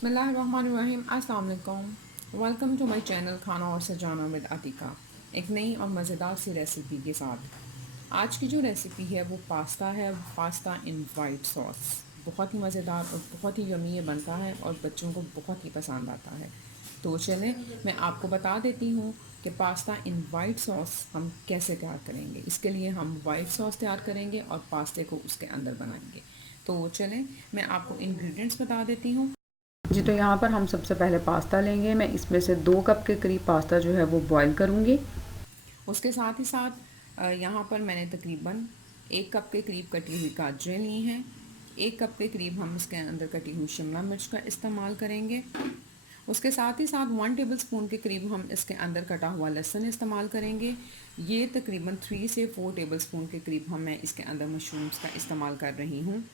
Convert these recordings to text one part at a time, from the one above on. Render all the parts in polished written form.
बिस्मिल्लाहिर्रहमानिर्रहीम। अस्सलाम वालेकुम। वेलकम टू माय चैनल खाना और सजाना विद अतिका। एक नई और मज़ेदार सी रेसिपी के साथ आज की जो रेसिपी है वो पास्ता है। पास्ता इन वाइट सॉस बहुत ही मज़ेदार और बहुत ही यम्मी ये बनता है और बच्चों को बहुत ही पसंद आता है। तो चलें मैं आपको बता देती हूँ कि पास्ता इन वाइट सॉस हम कैसे तैयार करेंगे। इसके लिए हम वाइट सॉस तैयार करेंगे और पास्ते को उसके अंदर बनाएंगे। तो चलें मैं आपको इंग्रेडिएंट्स बता देती हूँ। जी, तो यहाँ पर हम सबसे पहले पास्ता लेंगे। मैं इसमें से 2 कप के करीब पास्ता जो है वो बॉईल करूँगी। उसके साथ ही साथ यहाँ पर मैंने तकरीबन 1 कप के करीब कटी हुई गाजरें ली हैं। 1 कप के करीब हम इसके अंदर कटी हुई शिमला मिर्च का इस्तेमाल करेंगे। उसके साथ ही साथ 1 टेबल स्पून के करीब हम इसके अंदर कटा हुआ लहसुन इस्तेमाल करेंगे। ये तकरीबन 3 से 4 टेबल स्पून के करीब मैं इसके अंदर मशरूम्स का इस्तेमाल कर रही हूँ।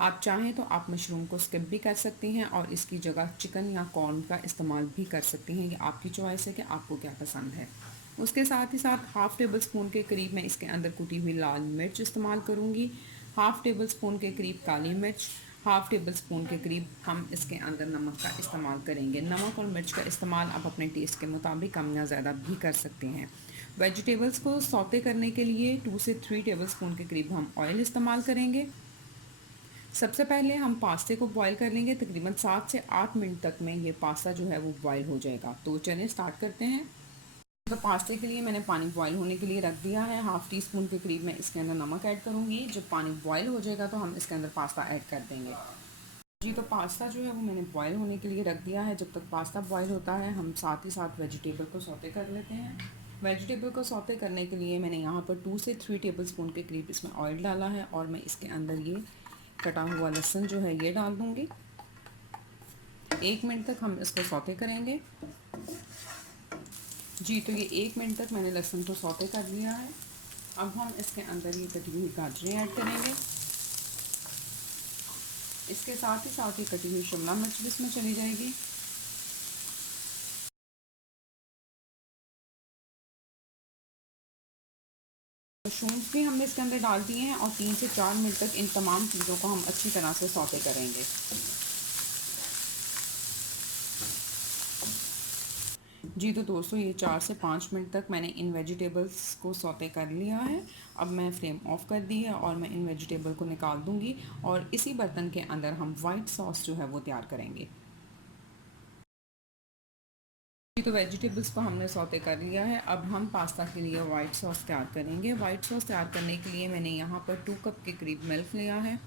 आप चाहें तो आप मशरूम को स्किप भी कर सकती हैं और इसकी जगह चिकन या कॉर्न का इस्तेमाल भी कर सकती हैं। ये आपकी चॉइस है कि आपको क्या पसंद है। उसके साथ ही साथ हाफ़ टेबल स्पून के करीब मैं इसके अंदर कुटी हुई लाल मिर्च इस्तेमाल करूँगी। हाफ़ टेबल स्पून के करीब काली मिर्च, हाफ़ टेबल स्पून के करीब हम इसके अंदर नमक का इस्तेमाल करेंगे। नमक और मिर्च का इस्तेमाल आप अपने टेस्ट के मुताबिक कम या ज़्यादा भी कर सकते हैं। वेजिटेबल्स को सौते करने के लिए 2 से 3 टेबल स्पून के करीब हम ऑयल इस्तेमाल करेंगे। सबसे पहले हम पास्ते को बॉईल कर लेंगे। तकरीबन 7 से 8 मिनट तक में ये पास्ता जो है वो बॉईल हो जाएगा। तो चलिए स्टार्ट करते हैं। तो पास्ते के लिए मैंने पानी बॉईल होने के लिए रख दिया है। हाफ़ टी स्पून के करीब मैं इसके अंदर नमक ऐड करूँगी। जब पानी बॉईल हो जाएगा तो हम इसके अंदर पास्ता ऐड कर देंगे। जी, तो पास्ता जो है वो मैंने बॉईल होने के लिए रख दिया है। जब तक पास्ता बॉईल होता है हम साथ ही साथ वेजिटेबल को सौते कर लेते हैं। वेजिटेबल को सौते करने के लिए मैंने यहाँ पर 2 से 3 टेबल स्पून के करीब इसमें ऑयल डाला है और मैं इसके अंदर ये कटा हुआ लहसुन जो है ये डाल दूँगी। 1 मिनट तक हम इसको सौते करेंगे। जी, तो ये 1 मिनट तक मैंने लहसुन को सौते कर लिया है। अब हम इसके अंदर ये कटी हुई गाजरें ऐड करेंगे। इसके साथ ही साथ ये कटी हुई शिमला मिर्च भी इसमें चली जाएगी। मशरूम्स भी हमने इसके अंदर डाल दिए हैं और 3 से 4 मिनट तक इन तमाम चीज़ों को हम अच्छी तरह से सौते करेंगे। जी, तो दोस्तों ये 4 से 5 मिनट तक मैंने इन वेजिटेबल्स को सौते कर लिया है। अब मैं फ्लेम ऑफ कर दी है और मैं इन वेजिटेबल को निकाल दूँगी और इसी बर्तन के अंदर हम वाइट सॉस जो है वो तैयार करेंगे। जी, तो वेजिटेबल्स को हमने सौते कर लिया है। अब हम पास्ता के लिए वाइट सॉस तैयार करेंगे। वाइट सॉस तैयार करने के लिए मैंने यहाँ पर 2 कप के करीब मिल्क लिया है।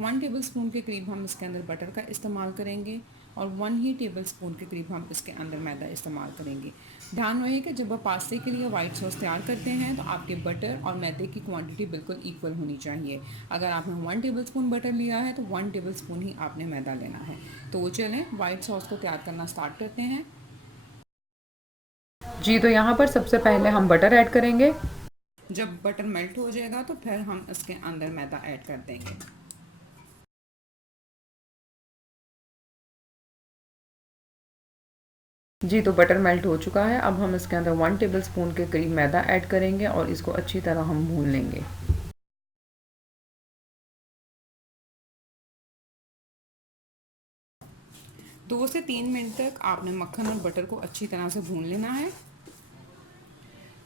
1 टेबल स्पून के करीब हम इसके अंदर बटर का इस्तेमाल करेंगे और 1 ही टेबल स्पून के करीब हम इसके अंदर मैदा इस्तेमाल करेंगे। ध्यान रहे कि जब आप पास्ते के लिए वाइट सॉस तैयार करते हैं तो आपके बटर और मैदे की क्वांटिटी बिल्कुल इक्वल होनी चाहिए। अगर आपने 1 टेबल स्पून बटर लिया है तो 1 टेबल स्पून ही आपने मैदा लेना है। तो चलें वाइट सॉस को तैयार करना स्टार्ट करते हैं। जी, तो यहाँ पर सबसे पहले हम बटर ऐड करेंगे। जब बटर मेल्ट हो जाएगा तो फिर हम इसके अंदर मैदा ऐड कर देंगे। जी, तो बटर मेल्ट हो चुका है। अब हम इसके अंदर 1 टेबल स्पून के करीब मैदा ऐड करेंगे और इसको अच्छी तरह हम भून लेंगे। दो से 3 मिनट तक आपने मक्खन और बटर को अच्छी तरह से भून लेना है।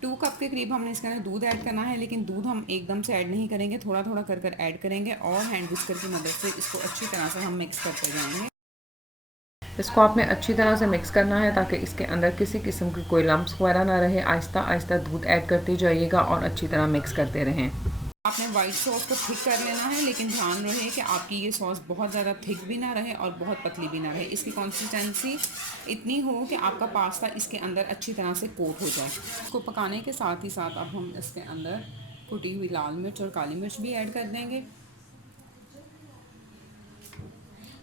2 कप के करीब हमने इसके अंदर दूध ऐड करना है, लेकिन दूध हम एकदम से ऐड नहीं करेंगे, थोड़ा थोड़ा कर कर ऐड करेंगे और हैंड विस्कर की मदद से इसको अच्छी तरह से हम मिक्स करते जाएंगे। इसको आपने अच्छी तरह से मिक्स करना है ताकि इसके अंदर किसी किस्म की कोई लम्प्स वगैरह ना रहे। आहिस्ता आहिस्ता दूध ऐड करते जाइएगा और अच्छी तरह मिक्स करते रहें। आपने वाइट सॉस को थिक कर लेना है, लेकिन ध्यान रहे कि आपकी ये सॉस बहुत ज़्यादा थिक भी ना रहे और बहुत पतली भी ना रहे। इसकी कंसिस्टेंसी इतनी हो कि आपका पास्ता इसके अंदर अच्छी तरह से कोट हो जाए। इसको पकाने के साथ ही साथ अब हम इसके अंदर कुटी हुई लाल मिर्च और काली मिर्च भी ऐड कर देंगे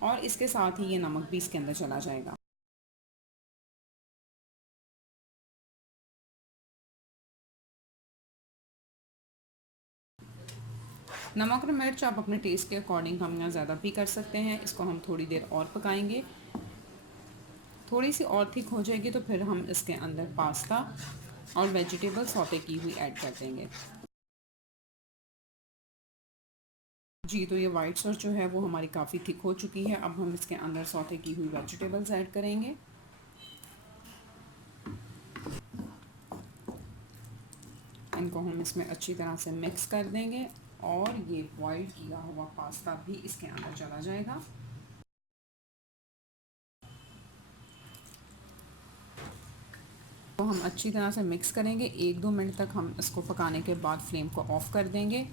और इसके साथ ही ये नमक भी इसके अंदर चला जाएगा। नमक और मिर्च आप अपने टेस्ट के अकॉर्डिंग कम या ज़्यादा भी कर सकते हैं। इसको हम थोड़ी देर और पकाएंगे। थोड़ी सी और थिक हो जाएगी तो फिर हम इसके अंदर पास्ता और वेजिटेबल सौते की हुई ऐड कर देंगे। जी, तो ये वाइट सॉस जो है वो हमारी काफ़ी थिक हो चुकी है। अब हम इसके अंदर सौते की हुई वेजिटेबल्स ऐड करेंगे। इनको हम इसमें अच्छी तरह से मिक्स कर देंगे और ये बॉईल किया हुआ पास्ता भी इसके अंदर चला जाएगा। तो हम अच्छी तरह से मिक्स करेंगे। 1-2 मिनट तक हम इसको पकाने के बाद फ्लेम को ऑफ़ कर देंगे।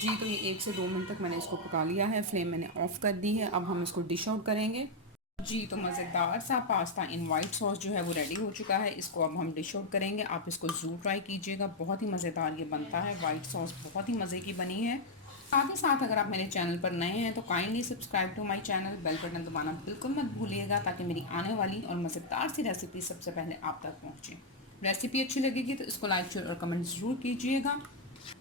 जी, तो ये 1 से 2 मिनट तक मैंने इसको पका लिया है। फ्लेम मैंने ऑफ़ कर दी है। अब हम इसको डिश आउट करेंगे। जी, तो मज़ेदार सा पास्ता इन वाइट सॉस जो है वो रेडी हो चुका है। इसको अब हम डिश आउट करेंगे। आप इसको ज़रूर ट्राई कीजिएगा, बहुत ही मज़ेदार ये बनता है। वाइट सॉस बहुत ही मज़े की बनी है। साथ ही साथ अगर आप मेरे चैनल पर नए हैं तो kindly subscribe to my channel, bell button दबाना बिल्कुल मत भूलिएगा ताकि मेरी आने वाली और मज़ेदार सी रेसिपी सबसे पहले आप तक पहुँचे। रेसिपी अच्छी लगेगी तो इसको लाइक शेयर और कमेंट ज़रूर कीजिएगा।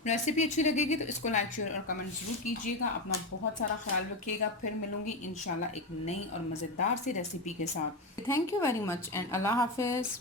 रेसिपी अच्छी लगेगी तो इसको लाइक शेयर और कमेंट ज़रूर कीजिएगा। अपना बहुत सारा ख्याल रखिएगा। फिर मिलूंगी इंशाल्लाह एक नई और मज़ेदार सी रेसिपी के साथ। Thank you very much and Allah हाफिज़।